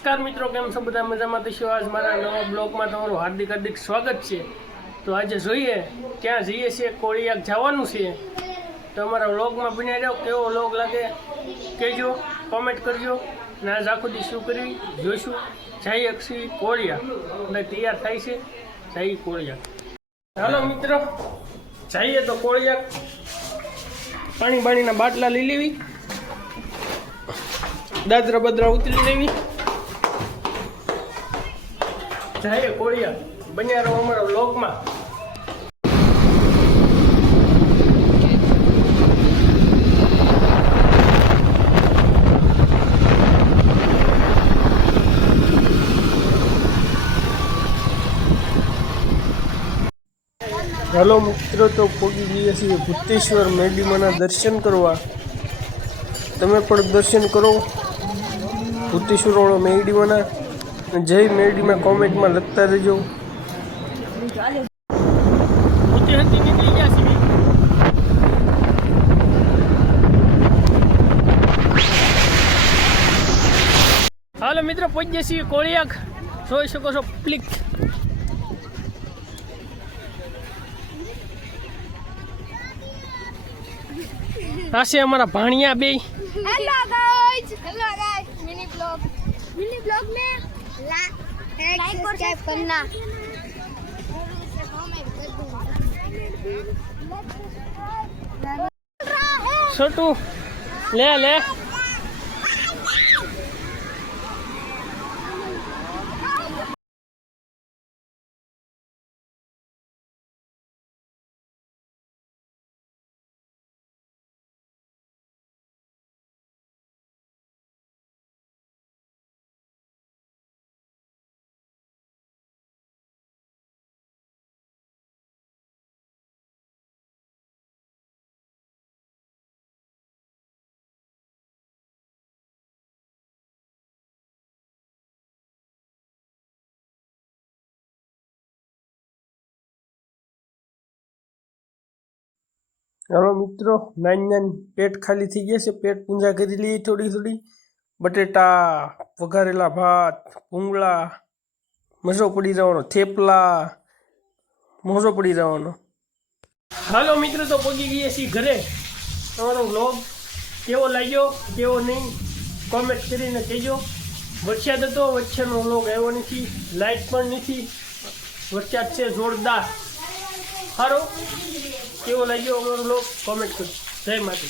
નમસ્કાર મિત્રો, કેમ છો બધા? મજામાં થશો? આજ મારા નવા બ્લોગમાં તમારું હાર્દિક સ્વાગત છે। તો આજે જોઈએ ક્યાં જઈએ છીએ, કોળિયાક જવાનું છે। તો અમારા વ્લોગમાં બન્યા જાઓ, કેવો વ્લોગ લાગે કહેજો, કોમેન્ટ કરજો। અને આજ આખો દી શું કરી જોઈશું। જઈએ છીએ કોળિયાક, એટલે તૈયાર થાય છે, જઈએ કોળિયાક। હાલો મિત્રો, જઈએ તો કોળિયાક। પાણી બાણીના બાટલા લઈ લેવી, દાદરા બદરા ઉતરી લેવી, જઈએ કોળિયાક। બન્યા રહો અમારા વ્લોગમાં। हेलो मित्रों, तो पहुंची गए છીએ ભૂતેશ્વર મેરડીમાના દર્શન કરવા। તમે પણ દર્શન કરો ભૂતેશ્વર વાળો મેરડીમાના। જય મેરડીમાં કોમેન્ટમાં લખતા રહેજો। હાલો મિત્રો, પહોંચી ગયા છીએ કોળિયાક। જોઈ શકો છો પબ્લિક। આ છે અમારા ભાણિયા બે। हेलो गाइस मिनी ब्लॉग में लाइक और सब्सक्राइब करना। छोटू ले ले हेलो मित्रों, नान पेट खाली थी गया से पेट पूंजा करी ली थोड़ी थोड़ी। बटेटा, वघारेला भात, भूंगळा, मजो पड़ी जवानो, थेपला मजो पड़ी जवानो। हेलो मित्रों, तो पहुंची गए छी घरे। तमारो व्लॉग केवो लाग्यो केवो नहीं कॉमेंट करीने कहेजो। वरसाद हतो, वच्चेनो व्लॉग आव्यो नथी, लाइट पण नथी, वरसाद छे जोरदार। हारो केवो लाग्यो अमारो व्लॉग कॉमेंट करो। जय माता।